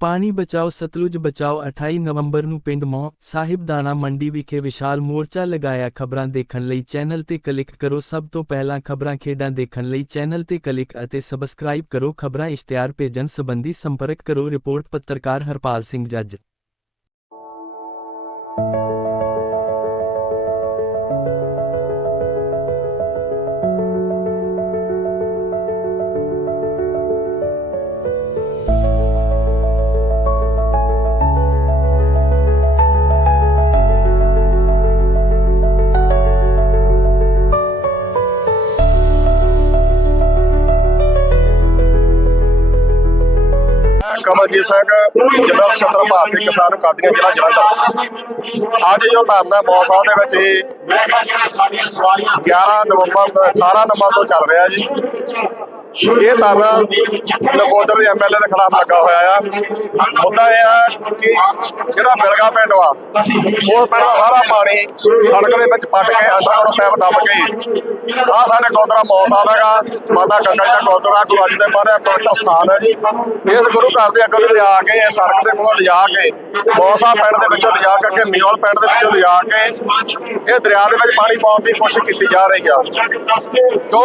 ਪਾਣੀ ਬਚਾਓ ਸਤਲੁਜ ਬਚਾਓ 28 ਨਵੰਬਰ ਨੂੰ ਪਿੰਡ ਮੌ, ਸਾਹਿਬ ਦਾਣਾ ਮੰਡੀ ਵਿਖੇ ਵਿਸ਼ਾਲ ਮੋਰਚਾ ਲਗਾਇਆ। ਖਬਰਾਂ ਦੇਖਣ ਲਈ ਚੈਨਲ ਤੇ ਕਲਿੱਕ ਕਰੋ। ਸਭ ਤੋਂ ਪਹਿਲਾਂ ਖਬਰਾਂ ਖੇਡਾਂ ਦੇਖਣ ਲਈ ਚੈਨਲ ਤੇ ਕਲਿੱਕ ਅਤੇ ਸਬਸਕ੍ਰਾਈਬ ਕਰੋ। ਖਬਰਾਂ ਇਸ਼ਤਿਹਾਰ ਭੇਜਣ ਸੰਬੰਧੀ ਸੰਪਰਕ ਕਰੋ। ਰਿਪੋਰਟ ਪੱਤਰਕਾਰ ਹਰਪਾਲ ਸਿੰਘ ਜੱਜ। ਕਮਲਜੀਤ ਸਿੰਘ ਜਨਰਲ ਸਕੱਤਰ ਭਾਰਤੀ ਕਿਸਾਨ ਕਾਦੀਆਂ ਜ਼ਿਲ੍ਹਾ ਜਲੰਧਰ। ਅੱਜ ਜੋ ਧਰਨਾ ਮੌਸਾ ਦੇ ਵਿੱਚ ਹੀ 11 ਨਵੰਬਰ ਤੋਂ 18 ਨਵੰਬਰ ਤੋਂ ਚੱਲ ਰਿਹਾ ਜੀ। ਇਹ ਧਰਨਾ ਨਕੋਦਰ ਦੇ ਐਮਐਲਏ ਦੇ ਖਿਲਾਫ ਲੱਗਾ ਹੋਇਆ ਆ। ਮੁੱਦਾ ਇਹ ਆ ਕਿ ਜਿਹੜਾ ਬਿਲਗਾ ਪਿੰਡ ਵਾ, ਉਹ ਪਿੰਡ ਦਾ ਸਾਰਾ ਪਾਣੀ ਸੜਕ ਦੇ ਵਿੱਚ ਪੱਟ ਕੇ ਅੰਡਰਗਰਾਉਂਡ ਪੈਪ ਦੱਬ ਕੇ ਆ ਸਾਡੇ ਗੋਦਰਾ ਮੌਸਾ ਹੈਗਾ। ਮਾਤਾ ਗੰਗਾ ਜੀ ਦਾ ਗੁਰਦੁਆਰਾ, ਗੁਰੂ ਅੱਜ ਦੇ ਬਾਰੇ ਪਵਿੱਤਰ ਸਥਾਨ ਹੈ ਜੀ। ਇਸ ਗੁਰੂ ਘਰ ਦੇ ਅੱਗੇ ਲਿਜਾ ਕੇ ਇਹ ਸੜਕ ਦੇ ਕੋਲ ਲਿਜਾ ਕੇ ਮੌਸਾ ਪਿੰਡ ਦੇ ਵਿੱਚੋਂ ਲਿਜਾ ਕੇ ਮਿਓਲ ਪਿੰਡ ਦੇ ਵਿੱਚੋਂ ਲਿਜਾ ਕੇ ਇਹ ਦਰਿਆ ਦੇ ਵਿੱਚ ਪਾਣੀ ਪਾਉਣ ਦੀ ਕੋਸ਼ਿਸ਼ ਕੀਤੀ ਜਾ ਰਹੀ ਆ। ਜੋ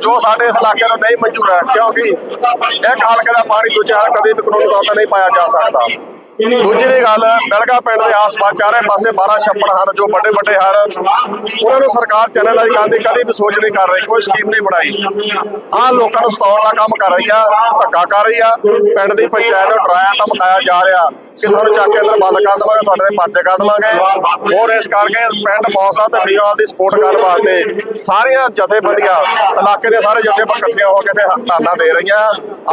ਜੋ ਸਾਡੇ ਇਸ ਇਲਾਕੇ ਨੂੰ ਨਹੀਂ ਮਨਜ਼ੂਰ ਹੈ, ਕਿਉਂਕਿ ਇੱਕ ਹਲਕੇ ਦਾ ਪਾਣੀ ਦੂਜੇ ਹਲਕੇ ਦੇ ਕਾਨੂੰਨੀ ਤੌਰ ਤੇ ਨਹੀਂ ਪਾਇਆ ਜਾ ਸਕਦਾ। ਦੂਜੀ ਗੱਲ ਬਲਗਾ ਪਿੰਡ ਦੇ ਆਸ-ਪਾਸ ਚਾਰੇ ਪਾਸੇ 12 ਛੱਪੜ ਹਨ, ਜੋ ਵੱਡੇ ਵੱਡੇ ਹਨ। ਉਹਨਾਂ ਨੂੰ ਸਰਕਾਰ ਚੈਨਲਾਈਜ਼ ਕਰਨ ਦੀ ਕਦੀ ਵੀ ਸੋਚ ਨਹੀਂ ਕਰ ਰਹੀ, ਕੋਈ ਸਕੀਮ ਨਹੀਂ ਬਣਾਈ। ਆ ਲੋਕਾਂ ਨੂੰ ਸਤਾਉਣ ਦਾ ਕੰਮ ਕਰ ਰਹੀ ਆ, ਧੱਕਾ ਕਰ ਰਹੀ ਆ। ਪਿੰਡ ਦੀ ਪੰਚਾਇਤ ਨੂੰ ਡਰਾਇਆ ਧਮਕਾਇਆ ਜਾ ਰਿਹਾ। ਕਿ ਤੁਹਾਨੂੰ ਚੱਕ ਕੇ ਅੰਦਰ ਬੰਦ ਕਰ ਦੇਵਾਂਗੇ, ਤੁਹਾਡੇ ਤੇ ਪਰਚੇ ਕੱਢ ਦੇਵਾਂਗੇ। ਹੋਰ ਇਸ ਕਰਕੇ ਪਿੰਡ ਮੌਸਾ ਤੇ ਬੀਵਾਲ ਦੀ ਸਪੋਰਟ ਕਰਨ ਵਾਸਤੇ ਸਾਰੀਆਂ ਜਥੇਬੰਦੀਆਂ, ਇਲਾਕੇ ਦੇ ਸਾਰੇ ਜਥੇਬੰਦੀਆਂ ਇਕੱਠੀਆਂ ਹੋ ਕੇ ਤੇ ਧਰਨਾ ਦੇ ਰਹੀਆਂ।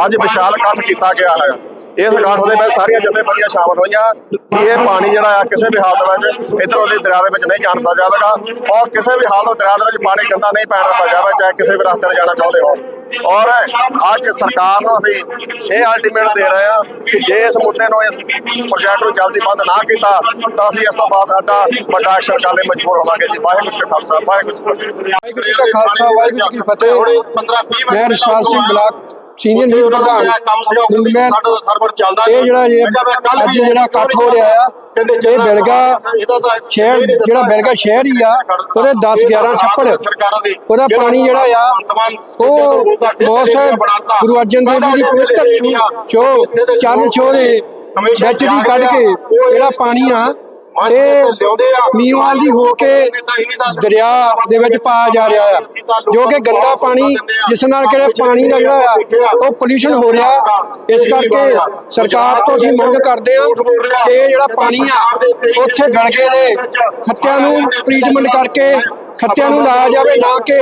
ਅੱਜ ਵਿਸ਼ਾਲ ਇਕੱਠ ਕੀਤਾ ਗਿਆ ਹੈ। ਇਸ ਇਕੱਠ ਦੇ ਵਿੱਚ ਸਾਰੀਆਂ ਜਥੇਬੰਦੀਆਂ ਸ਼ਾਮਲ ਹੋਈਆਂ ਕਿ ਇਹ ਪਾਣੀ ਜਿਹੜਾ ਆ, ਕਿਸੇ ਵੀ ਹਾਲਤ ਵਿੱਚ ਇਧਰੋਂ ਦੀ ਦਰਿਆ ਦੇ ਵਿੱਚ ਨਹੀਂ ਜਾਣ ਦਿੱਤਾ ਜਾਵੇਗਾ ਔਰ ਕਿਸੇ ਵੀ ਹਾਲਤ ਦਰਿਆ ਦੇ ਵਿੱਚ ਪਾਣੀ ਗੰਦਾ ਨਹੀਂ ਪੈਣ ਦਿੱਤਾ ਜਾਵੇ, ਚਾਹੇ ਕਿਸੇ ਵੀ ਰਸਤੇ 'ਤੇ ਜਾਣਾ ਚਾਹੁੰਦੇ ਹੋ ਔਰ ਅੱਜ ਸਰਕਾਰ ਨੂੰ ਅਸੀਂ ਇਹ ਅਲਟੀਮੇਟ ਦੇ ਰਹੇ ਹਾਂ ਕਿ ਜੇ ਇਸ ਮੁੱਦੇ ਨੂੰ ਇਸ ਪ੍ਰੋਜੈਕਟ ਨੂੰ ਜਲਦੀ ਬੰਦ ਨਾ ਕੀਤਾ, ਤਾਂ ਅਸੀਂ ਇਸ ਤੋਂ ਬਾਅਦ ਸਾਡਾ ਵੱਡਾ ਐਕਸ਼ਨ ਕਰਨ ਲਈ ਮਜਬੂਰ ਹੋਵਾਂਗੇ ਜੀ। ਵਾਹਿਗੁਰੂ ਜੀ ਕਾ ਖਾਲਸਾ, ਵਾਹਿਗੁਰੂ ਜੀ ਫਤਿਹ। ਵਾਹਿਗੁਰੂ ਜੀ ਕਾ ਖਾਲਸਾ, ਵਾਹਿਗੁਰੂ ਜੀ ਕੀ ਫਤਿਹ। ਮੈਂ Rishpal Singh block senior news ਪ੍ਰਧਾਨ ਨਿੰਦਮੈਨ ਇਹ ਜਿਹੜਾ ਇਹ ਅੱਜ ਜਿਹੜਾ ਇਕੱਠ ਹੋ ਰਿਹਾ ਆ ਇਹ ਬਿਲਗਾ ਸ਼ਹਿਰ ਜਿਹੜਾ ਬਿਲਗਾ ਸ਼ਹਿਰ ਹੀ ਆ ਉਹਦੇ 10 11 ਛੱਪੜ। ਉਹਦਾ ਪਾਣੀ ਜਿਹੜਾ ਆ ਉਹ ਬਹੁਤ ਗੁਰੂ ਅਰਜਨ ਦੇਵ ਜੀ ਦੀ ਪਵਿੱਤਰ ਛੂ ਛੋ ਚਰਨ ਛੋ ਦੇ ਵਿੱਚ ਦੀ ਕੱਢ ਕੇ ਜਿਹੜਾ ਪਾਣੀ ਆ ਇਹ ਮੀਂਹਵਾਲ ਦੀ ਹੋ ਕੇ ਦਰਿਆ ਦੇ ਵਿੱਚ ਪਾਇਆ ਜਾ ਰਿਹਾ ਆ। ਜੋ ਕਿ ਗੰਦਾ ਪਾਣੀ ਜਿਸ ਨਾਲ ਕਿ ਪਾਣੀ ਦਾ ਜਿਹੜਾ ਆ ਉਹ ਪੋਲੂਸ਼ਨ ਹੋ ਰਿਹਾ। ਇਸ ਕਰਕੇ ਸਰਕਾਰ ਤੋਂ ਅਸੀਂ ਮੰਗ ਕਰਦੇ ਹਾਂ ਕਿ ਇਹ ਜਿਹੜਾ ਪਾਣੀ ਆ ਉੱਥੇ ਗਲਗੇ ਦੇ ਖੱਤਿਆਂ ਨੂੰ ਟ੍ਰੀਟਮੈਂਟ ਕਰਕੇ ਖੱਤਿਆਂ ਨੂੰ ਲਾਇਆ ਜਾਵੇ ਨਾ ਕਿ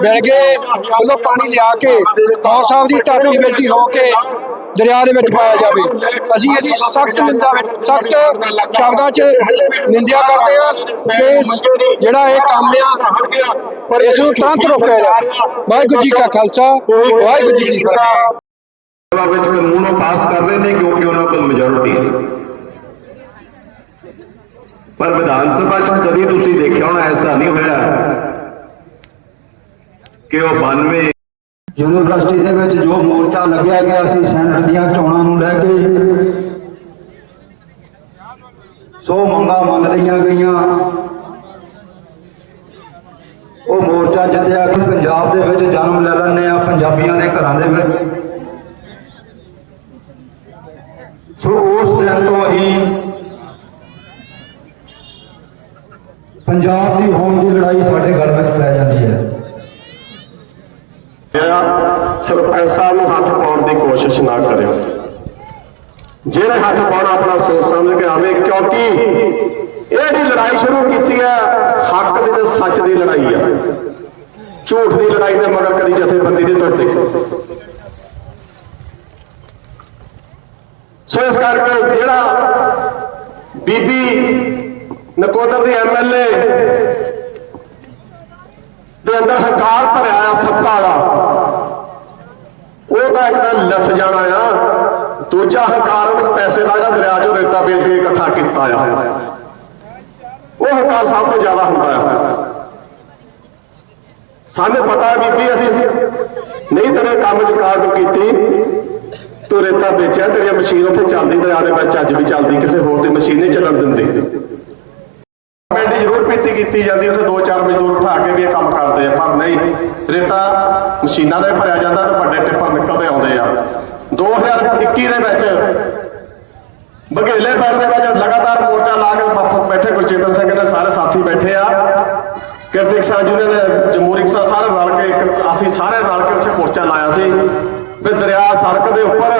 ਬਿਲਗੇ ਵੱਲੋਂ ਪਾਣੀ ਲਿਆ ਕੇ ਕੌ ਸਾਹਿਬ ਦੀ ਧਰਤੀ ਵਿੱਚ ਹੋ ਕੇ ਦਰਿਆ ਦੇ ਵਿੱਚ ਪਾਇਆ ਜਾਵੇ। ਅਸੀਂ ਇਹਦੀ ਸਖਤ ਨਿੰਦਾ ਸਖਤ ਸ਼ਬਦਾਂ 'ਚ ਨਿੰਦਿਆ ਕਰਦੇ ਹਾਂ ਕਿ ਜਿਹੜਾ ਇਹ ਕੰਮ ਆ, ਇਸ ਨੂੰ ਤੁਰੰਤ ਰੋਕਿਆ ਜਾਵੇ। ਵਾਹਿਗੁਰੂ ਜੀ ਕਾ ਖਾਲਸਾ, ਵਾਹਿਗੁਰੂ ਜੀ ਕੀ ਫਤਿਹ। ਸਭਾ ਵਿੱਚ ਕਾਨੂੰਨ ਉਹ ਪਾਸ ਕਰ ਰਹੇ ਨੇ ਕਿਉਂਕਿ ਉਹਨਾਂ ਕੋਲ ਮੈਜੋਰਿਟੀ ਹੈ। ਪਰ ਵਿਧਾਨ ਸਭਾ 'ਚ ਕਦੀ ਤੁਸੀਂ ਦੇਖਿਆ ਹੋਣਾ, ਐਸਾ ਨਹੀਂ ਹੋਇਆ ਕਿ ਉਹ 92 ਯੂਨੀਵਰਸਿਟੀ ਦੇ ਵਿੱਚ ਜੋ ਮੋਰਚਾ ਲੱਗਿਆ ਗਿਆ ਸੀ, ਸੈਨੇਟ ਦੀਆਂ ਚੋਣਾਂ ਨੂੰ ਲੈ ਕੇ। ਸੋ ਮੰਗਾਂ ਮੰਨ ਲਈਆਂ ਗਈਆਂ। ਉਹ ਮੋਰਚਾ ਜਿੱਤਿਆ ਕਿ ਪੰਜਾਬ ਦੇ ਵਿੱਚ ਜਨਮ ਲੈ ਲੈਂਦੇ ਆ ਪੰਜਾਬੀਆਂ ਦੇ ਘਰਾਂ ਦੇ ਵਿੱਚ। ਸੋ ਉਸ ਦਿਨ ਤੋਂ ਹੀ ਪੰਜਾਬ ਦੀ ਹੋਣ ਦੀ ਲੜਾਈ ਸਾਡੇ ਗਲ ਵਿੱਚ ਪੈ ਜਾਂਦੀ ਹੈ। ਆ ਸਰਪੰਚ ਸਾਹਿਬ ਨੂੰ ਹੱਥ ਪਾਉਣ ਦੀ ਕੋਸ਼ਿਸ਼ ਨਾ ਕਰਿਓ। ਜਿਹੜੇ ਹੱਥ ਪਾਉਣਾ ਆਪਣਾ ਸੋਚ ਸਮਝ ਕੇ ਆਵੇ, ਕਿਉਂਕਿ ਇਹ ਜਿਹੜੀ ਲੜਾਈ ਸ਼ੁਰੂ ਕੀਤੀ ਹੈ, ਹੱਕ ਦੀ ਤੇ ਸੱਚ ਦੀ ਲੜਾਈ ਆ। ਝੂਠ ਦੀ ਲੜਾਈ ਦੇ ਮਗਰ ਕਦੀ ਜਥੇਬੰਦੀ ਨਹੀਂ ਤੁਰਦੀ। ਸੋ ਇਸ ਕਰਕੇ ਜਿਹੜਾ ਬੀਬੀ ਨਕੋਦਰ ਦੀ ਐਮਐਲਏ ਦੇ ਅੰਦਰ ਹੰਕਾਰ ਭਰਿਆ ਆ ਸੱਤਾ ਦਾ। ਉਹ ਤਾਂ ਇੱਕ ਤਾਂ ਲੱਥ ਜਾਣਾ ਆ। ਦੂਜਾ ਹੰਕਾਰ ਉਹਨੂੰ ਪੈਸੇ ਦਾ ਜਿਹੜਾ ਦਰਿਆ ਚੋਂ ਰੇਤਾ ਵੇਚ ਕੇ ਇਕੱਠਾ ਕੀਤਾ ਆ। ਉਹ ਹੰਕਾਰ ਸਭ ਤੋਂ ਜ਼ਿਆਦਾ ਹੁੰਦਾ ਆ। ਸਾਨੂੰ ਪਤਾ ਬੀਬੀ, ਅਸੀਂ ਨਹੀਂ ਤੇਰੇ ਕੰਮ ਚ ਕਾਰਡ ਕੀਤੀ। ਤੂੰ ਰੇਤਾ ਵੇਚਿਆ ਤੇਰੀ ਮਸ਼ੀਨ ਉੱਥੇ ਚੱਲਦੀ, ਦਰਿਆ ਦੇ ਵਿੱਚ ਅੱਜ ਵੀ ਚੱਲਦੀ, ਕਿਸੇ ਹੋਰ ਦੀ ਮਸ਼ੀਨ ਨਹੀਂ ਚੱਲਣ ਦਿੰਦੇ। ਪਿੰਡ ਕੀਤੀ ਜਾਂਦੀ, ਉੱਥੇ ਦੋ ਚਾਰ ਮਜ਼ਦੂਰ ਉਠਾ ਕੇ ਵੀ ਇਹ ਕੰਮ ਕਰਦੇ ਆ, ਪਰ ਨਹੀਂ। ਰੇਤਾ ਮਸ਼ੀਨਾਂ ਦਾ ਭਰਿਆ ਜਾਂਦਾ ਤੇ ਵੱਡੇ ਟਿੱਪਰ ਨਿਕਲਦੇ ਆਉਂਦੇ ਆ। 2021 ਦੇ ਵਿੱਚ ਬਘੇਲੇ ਪਿੰਡ ਦੇ ਵਿੱਚ ਲਗਾਤਾਰ ਮੋਰਚਾ ਲਾ ਕੇ ਬੈਠੇ ਗੁਰਚੇਤਨ ਸਿੰਘ ਨੇ, ਸਾਰੇ ਸਾਥੀ ਬੈਠੇ ਆ। ਕਿਰਤਿਕ ਸਾਜੂ ਨੇ ਜਮਹੂਰੀ ਕਿਸਾਨ ਸਾਰੇ ਰਲ ਕੇ ਇੱਕ, ਅਸੀਂ ਸਾਰੇ ਰਲ ਕੇ ਉੱਥੇ ਮੋਰਚਾ ਲਾਇਆ ਸੀ ਵੀ ਦਰਿਆ ਸੜਕ ਦੇ ਉੱਪਰ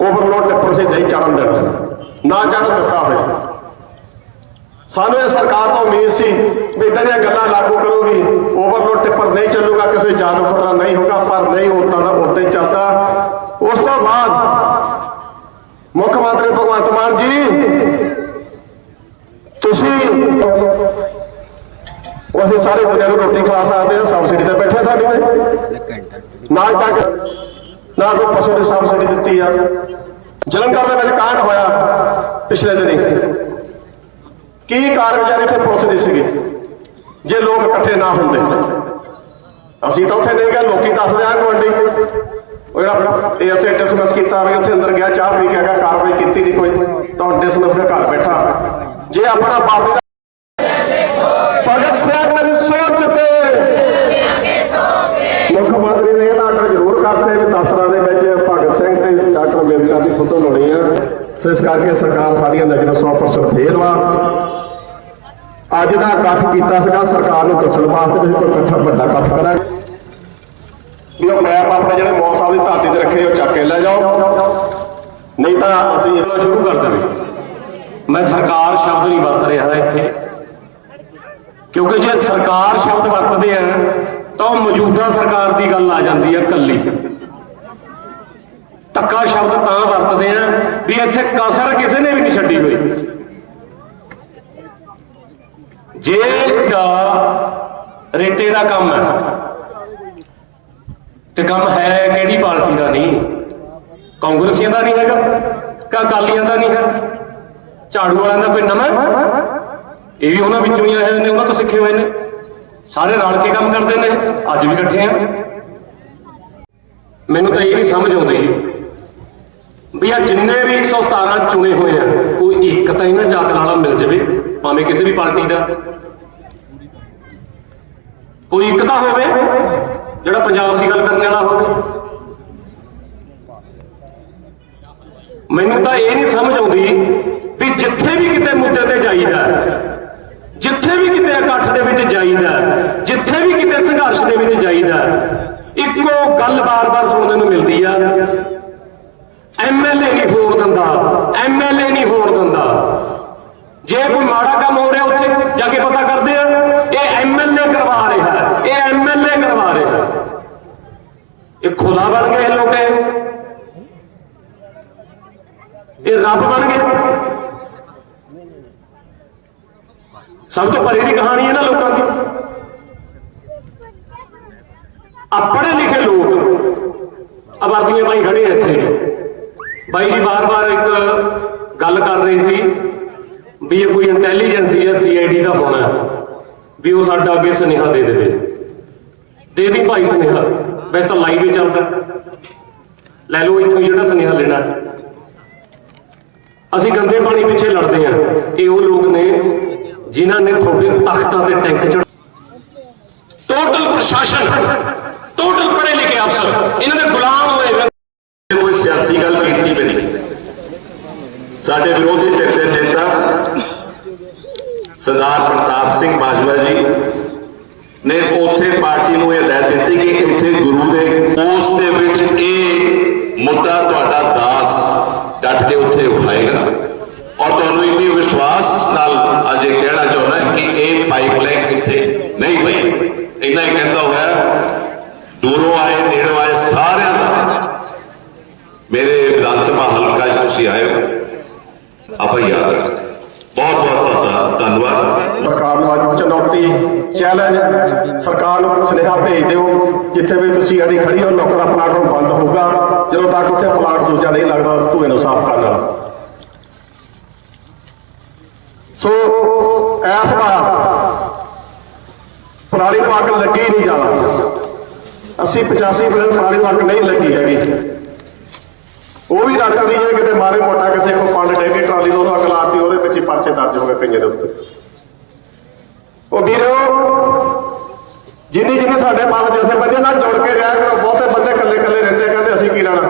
ਓਵਰਲੋਡ ਟਿੱਪਰ ਸੀ ਨਹੀਂ ਚੜਨ ਦੇਣਾ। ਨਾ ਚੜਨ ਦਿੱਤਾ ਹੋਵੇ ਸਾਨੂੰ ਇਹ ਸਰਕਾਰ ਤੋਂ ਉਮੀਦ ਸੀ ਵੀ ਇਦਾਂ ਦੀਆਂ ਗੱਲਾਂ ਲਾਗੂ ਕਰੂਗੀ ਓਵਰਲੋਡ ਟਿੱਪਰ ਨਹੀਂ ਚੱਲੂਗਾ, ਕਿਸੇ ਜਾਨ ਨੂੰ ਖਤਰਾ ਨਹੀਂ ਹੋਗਾ ਪਰ ਨਹੀਂ ਉਦਾਂ ਦਾ ਉਦਾਂ ਹੀ ਚੱਲਦਾ। ਉਸ ਤੋਂ ਬਾਅਦ ਮੁੱਖ ਮੰਤਰੀ ਭਗਵੰਤ ਮਾਨ ਜੀ, ਤੁਸੀਂ, ਉਹ ਅਸੀਂ ਸਾਰੇ ਦੁਨੀਆ ਨੂੰ ਰੋਟੀ ਖਵਾ ਸਕਦੇ ਹਾਂ ਸਬਸਿਡੀ ਤੇ ਬੈਠੇ ਸਾਡੀ ਤੇ। ਨਾ ਤੱਕ ਨਾ ਕੋਈ ਪਸ਼ੂ ਦੀ ਸਬਸਿਡੀ ਦਿੱਤੀ ਆ। ਜਲੰਧਰ ਦੇ ਵਿੱਚ ਕਾਂਡ ਹੋਇਆ ਪਿਛਲੇ ਦਿਨੀ। ਕੀ ਕਾਰਗੁਜ਼ਾਰੀ ਇੱਥੇ ਪੁਲਿਸ ਦੀ ਸੀਗੀ? ਜੇ ਲੋਕ ਇਕੱਠੇ ਨਾ ਹੁੰਦੇ। ਅਸੀਂ ਤਾਂ ਉੱਥੇ ਨਹੀਂ ਗਏ, ਲੋਕੀ ਦੱਸਦੇ ਆ ਗਵੰਡੀ ਉਹ ਜਿਹੜਾ ਏਐਸਏ ਡਿਸਮਿਸ ਕੀਤਾ, ਵੀ ਉੱਥੇ ਅੰਦਰ ਗਿਆ, ਚਾਹ ਪੀ ਕੇ ਆਗਾ ਕਾਰਵਾਈ ਕੀਤੀ ਨਹੀਂ ਕੋਈ। ਤਾਂ ਡਿਸਮਿਸ ਦੇ ਘਰ ਬੈਠਾ। ਜੇ ਆਪਣਾ ਬਾਰਦੀ ਦਾ ਭਗਤ ਸਿੰਘ ਮੇਰੀ ਸੋਚ ਤੇ। ਮੁੱਖ ਮੰਤਰੀ ਨੇ ਇਹਦਾ ਆਰਡਰ ਜ਼ਰੂਰ ਕਰਤੇ ਵੀ ਦਫ਼ਤਰਾਂ ਦੇ ਵਿੱਚ ਭਗਤ ਸਿੰਘ ਤੇ ਡਾਕਟਰ ਅੰਬੇਦਕਰ ਦੀ ਫੋਟੋ ਲਾਉਣੀ ਆ। ਸੋ ਇਸ ਕਰਕੇ ਸਰਕਾਰ ਸਾਡੀਆਂ ਨਜ਼ਰਾਂ 100% ਫੇਲ ਵਾ। ਅੱਜ ਦਾ ਇਕੱਠ ਕੀਤਾ ਸੀਗਾ, ਸਰਕਾਰ ਨੂੰ ਦੱਸਣ ਵਾਸਤੇ ਵੀ ਕੋਈ ਇਕੱਠਾ ਵੱਡਾ ਇਕੱਠ ਕਰਾਂਗੇ। ਵੀ ਉਹ ਮੈਪ ਆਪਣੇ ਜਿਹੜੇ ਮੌਤ ਸਾਹਿਬ ਦੀ ਧਰਤੀ ਤੇ ਰੱਖੇ, ਉਹ ਚੱਕ ਕੇ ਲੈ ਜਾਓ। ਨਹੀਂ ਤਾਂ ਅਸੀਂ ਸ਼ੁਰੂ ਕਰ ਦੇਵੇ ਮੈਂ ਸਰਕਾਰ ਸ਼ਬਦ ਨਹੀਂ ਵਰਤ ਰਿਹਾ ਇੱਥੇ। ਕਿਉਂਕਿ ਜੇ ਸਰਕਾਰ ਸ਼ਬਦ ਵਰਤਦੇ ਆ, ਤਾਂ ਉਹ ਮੌਜੂਦਾ ਸਰਕਾਰ ਦੀ ਗੱਲ ਆ ਜਾਂਦੀ ਹੈ ਕੱਲੀ ਤੱਕਾ ਸ਼ਬਦ ਤਾਂ ਵਰਤਦੇ ਆ ਵੀ ਇੱਥੇ ਕਸਰ ਕਿਸੇ ਨੇ ਵੀ ਨਹੀਂ ਛੱਡੀ ਹੋਈ। ਜੇ ਦਾ ਰੇਤੇ ਦਾ ਕੰਮ ਹੈ ਤੇ ਕੰਮ ਹੈ ਕਿਹੜੀ ਪਾਰਟੀ ਦਾ ਨਹੀਂ? ਕਾਂਗਰਸੀਆਂ ਦਾ ਨਹੀਂ ਹੈਗਾ, ਕਾ ਅਕਾਲੀਆਂ ਦਾ ਨਹੀਂ ਹੈ? ਝਾੜੂ ਵਾਲਿਆਂ ਦਾ ਕੋਈ ਨਵਾਂ ਇਹ ਵੀ ਉਹਨਾਂ ਵਿੱਚੋਂ ਹੀ ਆਏ ਹੋਏ ਨੇ, ਉਹਨਾਂ ਤੋਂ ਸਿੱਖੇ ਹੋਏ ਨੇ। ਸਾਰੇ ਰਲ ਕੇ ਕੰਮ ਕਰਦੇ ਨੇ, ਅੱਜ ਵੀ ਇਕੱਠੇ ਆ। ਮੈਨੂੰ ਤਾਂ ਇਹ ਨਹੀਂ ਸਮਝ ਆਉਂਦੀ ਵੀ ਆ ਜਿੰਨੇ ਵੀ 117 ਚੁਣੇ ਹੋਏ ਆ, ਕੋਈ ਇੱਕ ਤਾਂ ਇਹਨਾਂ ਜਾਤ ਨਾਲ ਮਿਲ ਜਵੇ। ਭਾਵੇਂ ਕਿਸੇ ਵੀ ਪਾਰਟੀ ਦਾ। ਕੋਈ ਇੱਕ ਤਾਂ ਹੋਵੇ, ਜਿਹੜਾ ਪੰਜਾਬ ਦੀ ਗੱਲ ਕਰਨ ਵਾਲਾ ਹੋਵੇ। ਮੈਨੂੰ ਤਾਂ ਇਹ ਨਹੀਂ ਸਮਝ ਆਉਂਦੀ ਵੀ ਜਿੱਥੇ ਵੀ ਕਿਤੇ ਮੁੱਦੇ ਤੇ ਜਾਈਦਾ ਜਿੱਥੇ ਵੀ ਕਿਤੇ ਇਕੱਠ ਦੇ ਵਿੱਚ ਜਾਈਦਾ ਜਿੱਥੇ ਵੀ ਕਿਤੇ ਸੰਘਰਸ਼ ਦੇ ਵਿੱਚ ਜਾਈਦਾ ਇੱਕੋ ਗੱਲ ਬਾਰ-ਬਾਰ ਸੁਣਨ ਨੂੰ ਮਿਲਦੀ ਆ। ਐਮਐਲਏ ਨਹੀਂ ਹੋਣ ਦਿੰਦਾ ਐਮਐਲਏ ਨਹੀਂ ਹੋਣ ਦਿੰਦਾ। ਜੇ ਕੋਈ ਮਾੜਾ ਕੰਮ ਹੋ ਰਿਹਾ ਉੱਥੇ ਜਾ ਕੇ ਪਤਾ ਕਰਦੇ ਆ ਇਹ ਐਮਐਲਏ ਕਰਵਾ ਰਿਹਾ ਇਹ ਐਮਐਲਏ ਕਰਵਾ ਰਿਹਾ ਇਹ ਖੁਦਾ ਬਣ ਗਏ ਇਹ ਲੋਕ ਇਹ ਇਹ ਰੱਬ ਬਣ ਗਏ ਸਭ ਤੋਂ ਪਰੇ ਦੀ ਕਹਾਣੀ ਹੈ ਨਾ ਲੋਕਾਂ ਦੀ ਆ ਪੜ੍ਹੇ ਲਿਖੇ ਲੋਕ ਆਬਾਦੀਆਂ ਬਾਈ ਖੜੇ ਆ ਇੱਥੇ ਬਾਈ ਜੀ ਬਾਰ-ਬਾਰ ਇੱਕ ਗੱਲ ਕਰ ਰਹੇ ਸੀ ਵੀ ਇਹ ਕੋਈ ਇੰਟੈਲੀਜੈਂਸੀ ਜਾਂ ਸੀਆਈਡੀ ਦਾ ਹੋਣਾ ਵੀ ਉਹ ਸਾਡਾ ਅੱਗੇ ਸੁਨੇਹਾ ਦੇ ਦੇਵੇ। ਦੇ ਦੀ ਭਾਈ ਸੁਨੇਹਾ, ਵੈਸੇ ਤਾਂ ਲਾਈਵ ਹੀ ਚੱਲਦਾ। ਲੈ ਲਓ, ਇੱਥੋਂ ਜਿਹੜਾ ਸੁਨੇਹਾ ਲੈਣਾ। ਅਸੀਂ ਗੰਦੇ ਪਾਣੀ ਪਿੱਛੇ ਲੜਦੇ ਆ ਇਹ ਉਹ ਲੋਕ ਨੇ ਜਿਨ੍ਹਾਂ ਨੇ ਤੁਹਾਡੇ ਤਖਤਾਂ ਤੇ ਟੈਂਕ ਚੜ ਟੋਟਲ ਪ੍ਰਸ਼ਾਸਨ ਟੋਟਲ ਪੜ੍ਹੇ ਲਿਖੇ ਅਫਸਰ, ਇਹਨਾਂ ਦੇ ਗੁਲਾਮ ਹੋਏ। ਕੋਈ ਸਿਆਸੀ ਗੱਲ ਕੀਤੀ ਵੀ ਨਹੀਂ। ਸਾਡੇ ਵਿਰੋਧੀ ਸਰਦਾਰ ਪ੍ਰਤਾਪ ਸਿੰਘ ਬਾਜਵਾ ਜੀ ਨੇ ਉੱਥੇ ਪਾਰਟੀ ਨੂੰ ਇਹ ਹਦਾਇਤ ਦਿੱਤੀ ਕਿ ਇੱਥੇ ਗੁਰੂ ਦੇ ਉਸ ਦੇ ਵਿੱਚ ਇਹ ਮੁੱਦਾ ਤੁਹਾਡਾ ਦਾਸ ਡਟ ਕੇ ਉੱਥੇ ਉਠਾਏਗਾ। ਔਰ ਤੁਹਾਨੂੰ ਇੰਨੀ ਵਿਸ਼ਵਾਸ ਨਾਲ ਅੱਜ ਇਹ ਕਹਿਣਾ ਚਾਹੁੰਦਾ ਕਿ ਇਹ ਪਾਈਪਲਾਈਨ ਇੱਥੇ ਨਹੀਂ ਪਈ ਇੰਨਾ ਹੀ ਕਹਿੰਦਾ ਹੋਇਆ, ਦੂਰੋਂ ਆਏ, ਨੇੜੋਂ ਆਏ ਸਾਰਿਆਂ ਦਾ। ਮੇਰੇ ਵਿਧਾਨ ਸਭਾ ਹਲਕਾ 'ਚ ਤੁਸੀਂ ਆਏ ਹੋ। ਆਪਾਂ ਯਾਦ ਰੱਖਦੇ ਹਾਂ। ਬਹੁਤ ਬਹੁਤ ਧੰਨਵਾਦ। ਸਰਕਾਰ ਨੂੰ ਅੱਜ ਚੁਣੌਤੀ ਚੈਲੰਜ ਸਰਕਾਰ ਨੂੰ ਸੁਨੇਹਾ ਭੇਜ ਦਿਓ, ਜਿੱਥੇ ਵੀ ਤੁਸੀਂ ਅੜੀ ਖੜੀ ਹੋ, ਲੋਕਾਂ ਦਾ ਪਲਾਟ ਬੰਦ ਹੋਊਗਾ। ਜਦੋਂ ਤੱਕ ਉੱਥੇ ਪਲਾਟ ਦੂਜਾ ਨਹੀਂ ਲੱਗਦਾ, ਧੂਏ ਨੂੰ ਸਾਫ਼ ਕਰਨ ਵਾਲਾ ਸੋ ਐਸ ਵਾਰ ਪਰਾਲੀ ਨੂੰ ਲੱਗੀ ਨਹੀਂ ਜ਼ਿਆਦਾ। 80 85 ਪਰਾਲੀ ਨੂੰ ਨਹੀਂ ਲੱਗੀ ਹੈਗੀ। ਉਹ ਵੀ ਦੀ ਹੈ ਕਿਤੇ ਮਾੜੇ ਮੋਟਾ ਕਿਸੇ ਕੋ ਪੰਡ ਡੇਗੀ ਟਰਾਲੀ ਤੋਂ ਉਹਨੂੰ ਅੱਗ ਲਾਤੀ ਉਹਦੇ ਵਿੱਚ ਹੀ ਪਰਚੇ ਦਰਜ ਹੋ ਗਏ ਕਈਆਂ ਦੇ ਉੱਤੇ। ਉਹ ਵੀਰੋ, ਜਿੰਨੀ ਜਿੰਨੀ ਸਾਡੇ ਪਾਸ ਜਥੇਬੰਦੀਆਂ ਨਾਲ ਜੁੜ ਕੇ ਰਿਹਾ ਕਰੋ, ਬਹੁਤੇ ਬੰਦੇ ਇਕੱਲੇ ਇਕੱਲੇ ਰਹਿੰਦੇ ਕਹਿੰਦੇ ਅਸੀਂ ਕੀ ਲੈਣਾ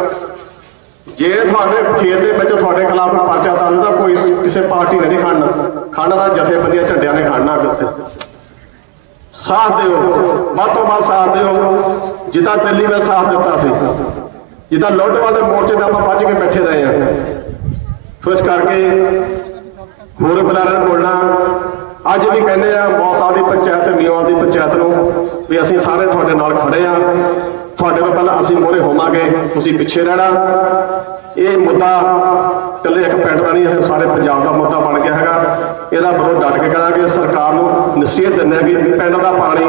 ਜੇ ਤੁਹਾਡੇ ਖੇਤ ਦੇ ਵਿੱਚ ਤੁਹਾਡੇ ਖਿਲਾਫ ਪਰਚਾ ਦਰਜ ਹੁੰਦਾ, ਕੋਈ ਕਿਸੇ ਪਾਰਟੀ ਨੇ ਨਹੀਂ ਖੜਨਾ। ਖੜਨਾ ਦਾ ਜਥੇਬੰਦੀਆਂ ਝੰਡਿਆਂ ਨੇ ਖੜਨਾ ਅੱਗੇ ਉੱਥੇ ਸਾਥ ਦਿਓ, ਵੱਧ ਤੋਂ ਵੱਧ ਸਾਥ ਦਿਓ। ਜਿੱਦਾਂ ਦਿੱਲੀ ਵਿੱਚ ਸਾਥ ਦਿੱਤਾ ਸੀ। ਜਿੱਦਾਂ ਲੋਟਵਾਲ ਦੇ ਮੋਰਚੇ ਤੇ ਆਪਾਂ ਵੱਜ ਕੇ ਬੈਠੇ ਰਹੇ ਆ ਸੋ ਇਸ ਕਰਕੇ ਹੋਰ ਬੁਲਾਰੇ ਬੋਲਣਾ, ਅੱਜ ਵੀ ਕਹਿੰਦੇ ਆ ਮੌਸਾ ਦੀ ਪੰਚਾਇਤ ਤੇ ਦੀ ਪੰਚਾਇਤ ਨੂੰ ਵੀ ਅਸੀਂ ਸਾਰੇ ਤੁਹਾਡੇ ਨਾਲ ਖੜੇ ਆ ਤੁਹਾਡੇ ਤੋਂ ਪਹਿਲਾਂ ਅਸੀਂ ਮੋਹਰੇ ਹੋਵਾਂਗੇ, ਤੁਸੀਂ ਪਿੱਛੇ ਰਹਿਣਾ। ਇਹ ਮੁੱਦਾ ਇਕੱਲੇ ਇੱਕ ਪਿੰਡ ਦਾ ਨਹੀਂ, ਇਹ ਸਾਰੇ ਪੰਜਾਬ ਦਾ ਮੁੱਦਾ ਬਣ ਗਿਆ ਹੈਗਾ। ਇਹਦਾ ਵਿਰੋਧ ਡਟ ਕੇ ਕਰਾਂਗੇ, ਸਰਕਾਰ ਨੂੰ ਨਸੀਹਤ ਦਿੰਦੇ ਹਾਂ ਕਿ ਪਿੰਡ ਦਾ ਪਾਣੀ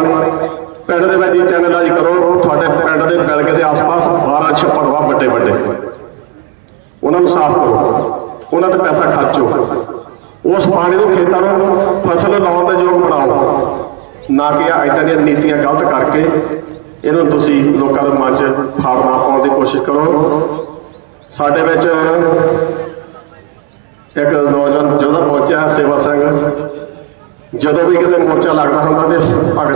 ਪਿੰਡ ਦੇ ਵਿੱਚ ਹੀ ਚੈਨਲਾਈਜ਼ ਕਰੋ, ਤੁਹਾਡੇ ਪਿੰਡ ਦੇ ਬਿਲਗੇ ਦੇ ਆਸ-ਪਾਸ 12 ਛੱਪੜ ਵੱਡੇ ਵੱਡੇ। ਉਹਨਾਂ ਨੂੰ ਸਾਫ਼ ਕਰੋ, ਉਹਨਾਂ ਤੇ ਪੈਸਾ ਖਰਚੋ। ਉਸ ਪਾਣੀ ਨੂੰ ਖੇਤਾਂ ਨੂੰ ਫਸਲ ਲਾਉਣ ਦੇ ਯੋਗ ਬਣਾਓ। ਨਾ ਕਿ ਇਦਾਂ ਦੀਆਂ ਨੀਤੀਆਂ ਗਲਤ ਕਰਕੇ ਇਹਨੂੰ ਤੁਸੀਂ ਲੋਕਾਂ ਦੇ ਮਨ 'ਚ ਫਾੜ ਨਾ ਪਾਉਣ ਦੀ ਕੋਸ਼ਿਸ਼ ਕਰੋ। ਸਾਡੇ ਵਿੱਚ ਇੱਕ ਨੌਜਵਾਨ ਜਿਹਦਾ ਪਹੁੰਚਿਆ ਸੇਵਾ ਸਿੰਘ, ਜਦੋਂ ਵੀ ਕਿਤੇ ਮੋਰਚਾ ਲੱਗਦਾ ਹੁੰਦਾ ਤੇ ਭਗਤ ਸਿੰਘ